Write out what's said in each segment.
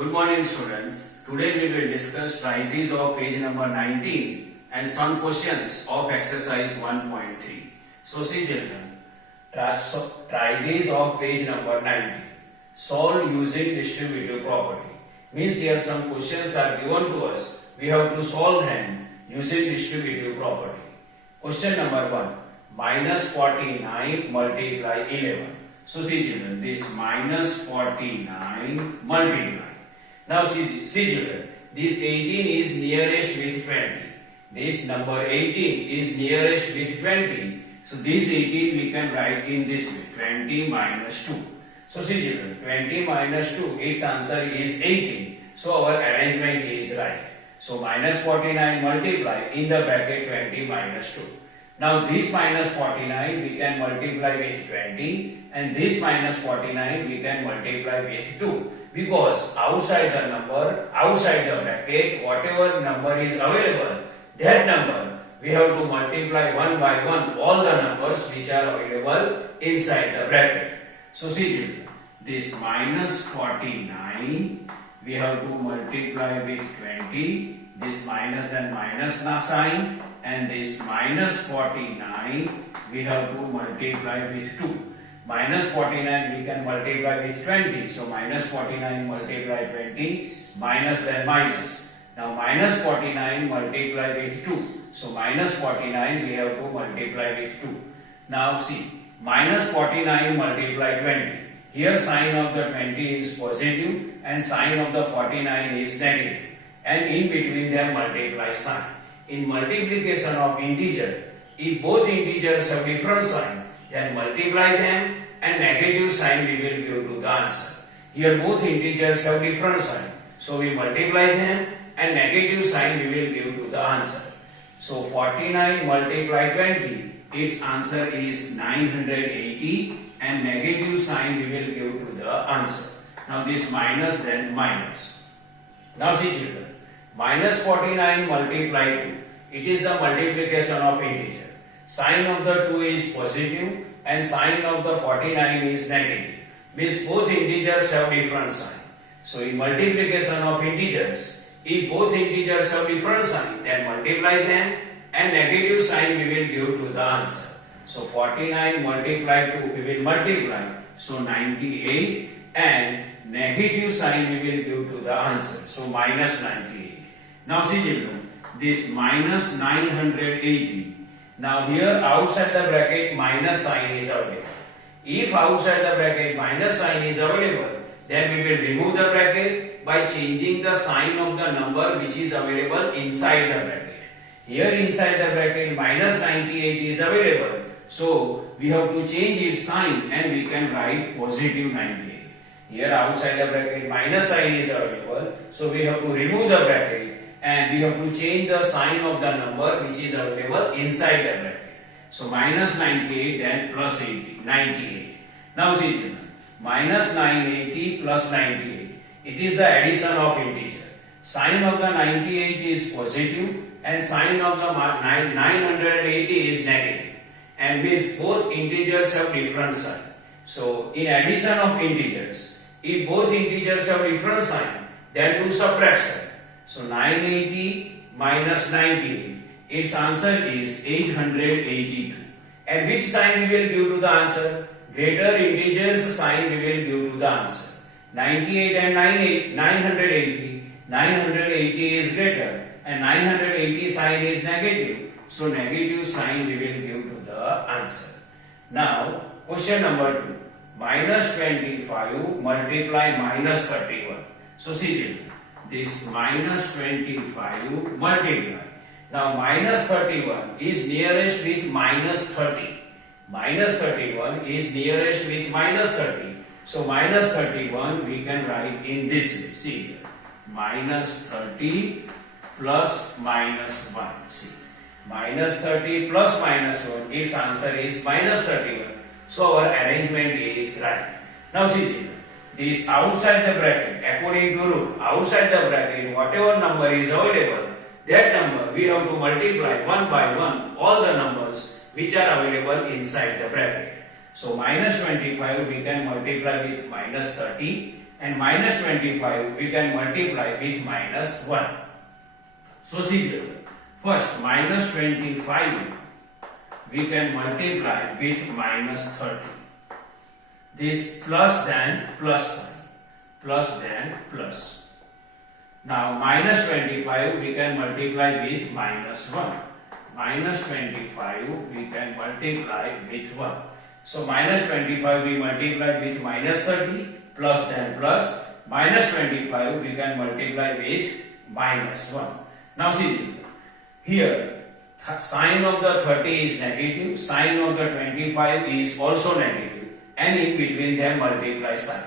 Good morning students. Today we will discuss trithees of page number 19 and some questions of exercise 1.3. So see children, trithees of page number 19. Solve using distributive property. Means here some questions are given to us. We have to solve them using distributive property. Question number 1. Minus 49 multiply 11. So see children, this minus 49 multiply. Now see children, this 18 is nearest with 20. This number 18 is nearest with 20. So this 18 we can write in this way, 20 minus 2. So see children, 20 minus 2, its answer is 18. So our arrangement is right. So minus 49 multiply in the bracket 20 minus 2. Now this minus 49 we can multiply with 20 and this minus 49 we can multiply with 2. Because outside the bracket, whatever number is available, that number we have to multiply one by one all the numbers which are available inside the bracket. So see children, this minus 49 we have to multiply with 20, this minus then minus sign, and this minus 49 we have to multiply with 2. Minus 49 we can multiply with 20. So minus 49 multiply 20, minus then minus. Now minus 49 multiply with 2. So minus 49 we have to multiply with 2. Now see, minus 49 multiply 20. Here sign of the 20 is positive and sign of the 49 is negative. And in between them multiply sign. In multiplication of integer, if both integers have different sign, then multiply them and negative sign we will give to the answer. Here both integers have different sign, so we multiply them and negative sign we will give to the answer. So 49 multiply 20, its answer is 980 and negative sign we will give to the answer. Now this minus then minus. Now see children, minus 49 multiply 2, it is the multiplication of integer. Sign of the 2 is positive and sign of the 49 is negative. Means both integers have different sign. So in multiplication of integers, if both integers have different sign, then multiply them and negative sign we will give to the answer. So 49 multiply 2 we will multiply. So 98 and negative sign we will give to the answer. So minus 98. Now see children, this minus 980. Now here outside the bracket minus sign is available. If outside the bracket minus sign is available, then we will remove the bracket by changing the sign of the number which is available inside the bracket. Here inside the bracket minus 98 is available. So we have to change its sign and we can write positive 98. Here outside the bracket minus sign is available. So we have to remove the bracket and we have to change the sign of the number which is available inside the bracket. So minus 98 then plus 98. Now see children, minus 980 plus 98. It is the addition of integer. Sign of the 98 is positive and sign of the 980 is negative. And means both integers have different sign. So in addition of integers, if both integers have different sign, then do subtraction. So 980 minus 98, its answer is 882. And which sign we will give to the answer? Greater integers sign we will give to the answer. 98 and 980, 980 is greater and 980 sign is negative. So negative sign we will give to the answer. Now question number 2. Minus 25 multiply minus 31. So see children, this minus 25 multiply. Now minus 31 is nearest with minus 30. Minus 31 is nearest with minus 30. So minus 31 we can write in this way. See here. Minus 30 plus minus 1. See. Minus 30 plus minus 1. Its answer is minus 31. So our arrangement is right. Now see here. This outside the bracket, according to rule, outside the bracket, whatever number is available, that number we have to multiply one by one all the numbers which are available inside the bracket. So minus 25 we can multiply with minus 30 and minus 25 we can multiply with minus 1. So see children, first minus 25 we can multiply with minus 30. This plus than plus sign, plus than plus. Now minus 25 we can multiply with minus 1. Minus 25 we can multiply with 1. So minus 25 we multiply with minus 30, plus than plus. Minus 25 we can multiply with minus 1. Now see here, sign of the 30 is negative, sign of the 25 is also negative, and in between them multiply sign.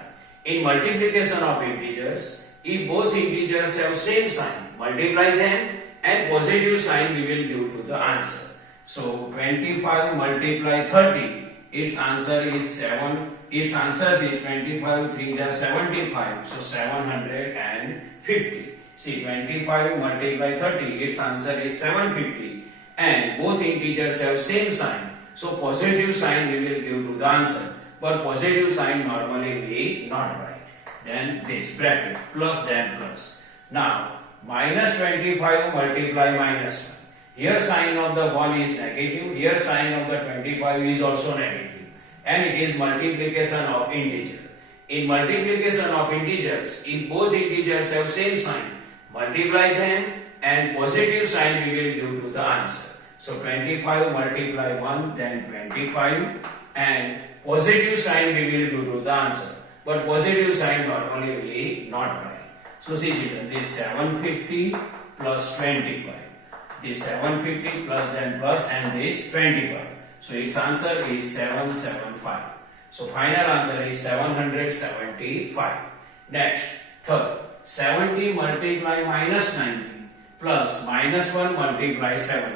In multiplication of integers, if both integers have same sign, multiply them and positive sign we will give to the answer. So 25 multiply 30, its answer is 7. Its answer is 25 3 is 75, so 750. See, 25 multiply 30, its answer is 750, and both integers have same sign, so positive sign we will give to the answer, but positive sign normally we not write. Then this bracket, plus than plus. Now minus 25 multiply minus 1. Here sign of the 1 is negative, here sign of the 25 is also negative, and it is multiplication of integer. In multiplication of integers, if both integers have same sign, multiply them and positive sign we will give to the answer. So 25 multiply 1, then 25, and positive sign we will give to the answer, but positive sign normally we not write. So see children, this 750 plus 25, this 750 plus then plus, and this 25. So its answer is 775. So final answer is 775. Next, third, 70 multiply minus 90 plus minus 1 multiply 70.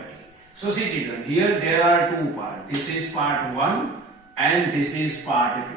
So see children, here there are two parts. This is part 1 and this is part 2.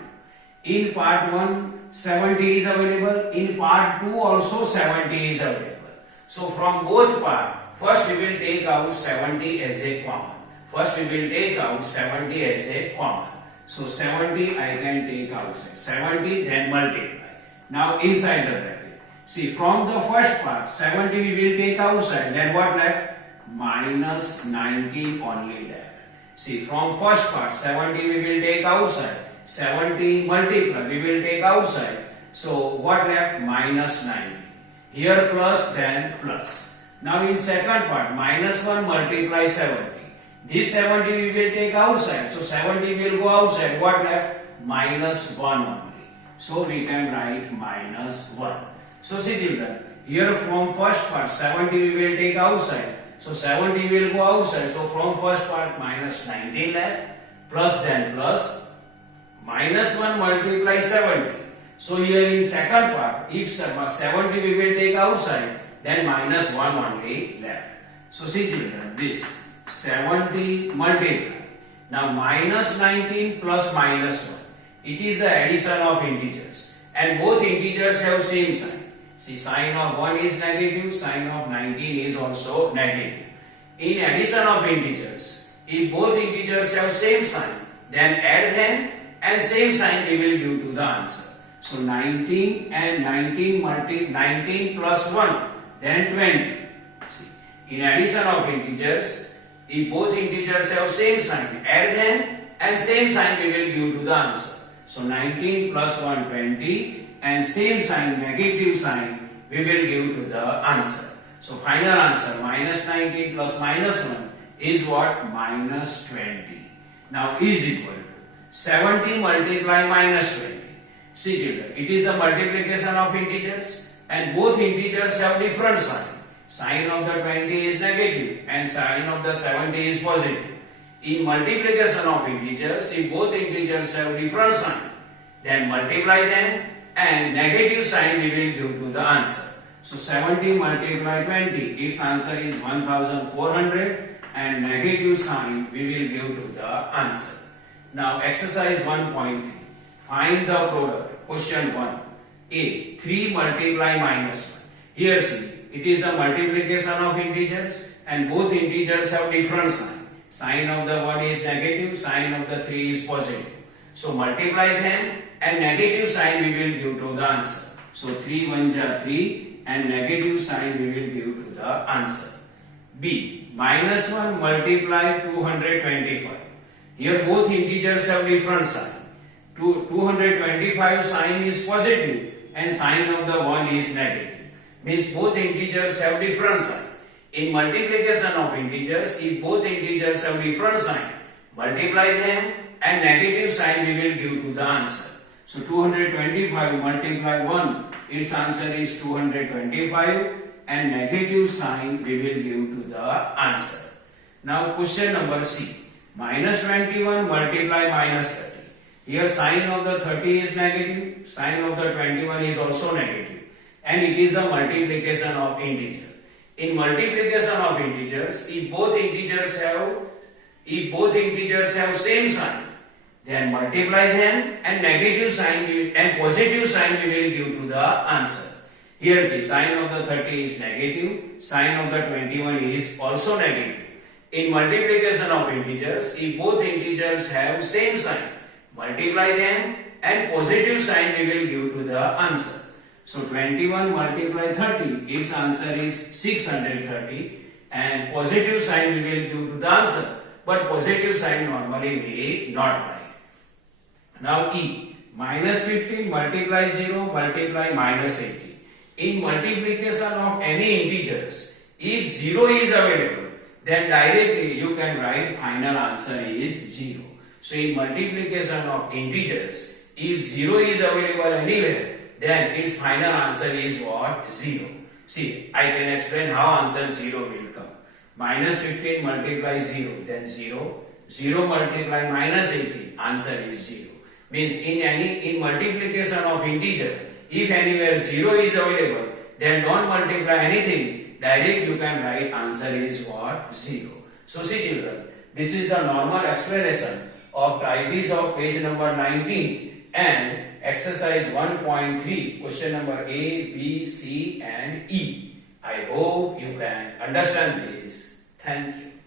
In part 1, 70 is available. In part 2 also 70 is available. So from both parts, first we will take out 70 as a common. First we will take out 70 as a common. So 70 I can take outside. 70 then multiply. Now inside the bracket. See, from the first part 70 we will take outside. Then what left? Minus 90 only left. See, from first part 70 we will take outside. 70 multiply we will take outside. So what left? Minus 90. Here plus then plus. Now in second part minus 1 multiply 70. This 70 we will take outside. So 70 will go outside. What left? Minus 1 only. So we can write minus 1. So see children, here from first part 70 we will take outside. So 70 will go outside. So from first part minus 90 left, plus then plus, minus 1 multiply 70. So here in second part, if 70 we will take outside, then minus 1 only left. So see children, this 70 multiply. Now minus 19 plus minus 1. It is the addition of integers. And both integers have same sign. See, sign of 1 is negative, sign of 19 is also negative. In addition of integers, if both integers have same sign, then add them and same sign we will give to the answer. So 19 and 19 plus 1, then 20. See, in addition of integers, if both integers have same sign, add them and same sign we will give to the answer. So 19 plus 1, 20, and same sign, negative sign, we will give to the answer. So final answer, minus 19 plus minus 1 is what? Minus 20. Now is equal to 70 multiply minus 20. See children, it is the multiplication of integers, and both integers have different sign. Sign of the 20 is negative and sign of the 70 is positive. In multiplication of integers, if both integers have different sign, then multiply them and negative sign we will give to the answer. So 70 multiply 20, its answer is 1400, and negative sign we will give to the answer. Now exercise 1.3. Find the product. Question 1. A. 3 multiply minus 1. Here see, it is the multiplication of integers, and both integers have different sign. Sign of the 1 is negative, sign of the 3 is positive. So multiply them and negative sign we will give to the answer. So 3 1 ja 3 and negative sign we will give to the answer. B. Minus 1 multiply 225. Here both integers have different sign. 225 sign is positive and sign of the 1 is negative. Means both integers have different sign. In multiplication of integers, if both integers have different sign, multiply them and negative sign we will give to the answer. So 225 multiply 1, its answer is 225 and negative sign we will give to the answer. Now question number C. Minus 21 multiply minus 30. Here sign of the 30 is negative, sign of the 21 is also negative, and it is the multiplication of integer. In multiplication of integers, if both integers have same sign, then multiply them and negative sign and positive sign we will give to the answer. Here see, sign of the 30 is negative, sign of the 21 is also negative. In multiplication of integers, if both integers have same sign, multiply them and positive sign we will give to the answer. So 21 multiply 30, its answer is 630 and positive sign we will give to the answer, but positive sign normally we not write. Now E. Minus 15 multiply 0 multiply minus 80. In multiplication of any integers, if 0 is available, then directly you can write final answer is 0. So in multiplication of integers, if 0 is available anywhere, then its final answer is what? 0. See, I can explain how answer 0 will come. Minus 15 multiply 0, then 0. 0 multiply minus 80, answer is 0. Means in multiplication of integer, if anywhere 0 is available, then don't multiply anything. Direct you can write answer is what? 0. So see children, this is the normal explanation of trithees of page number 19 and exercise 1.3, question number A, B, C and E. I hope you can understand this. Thank you.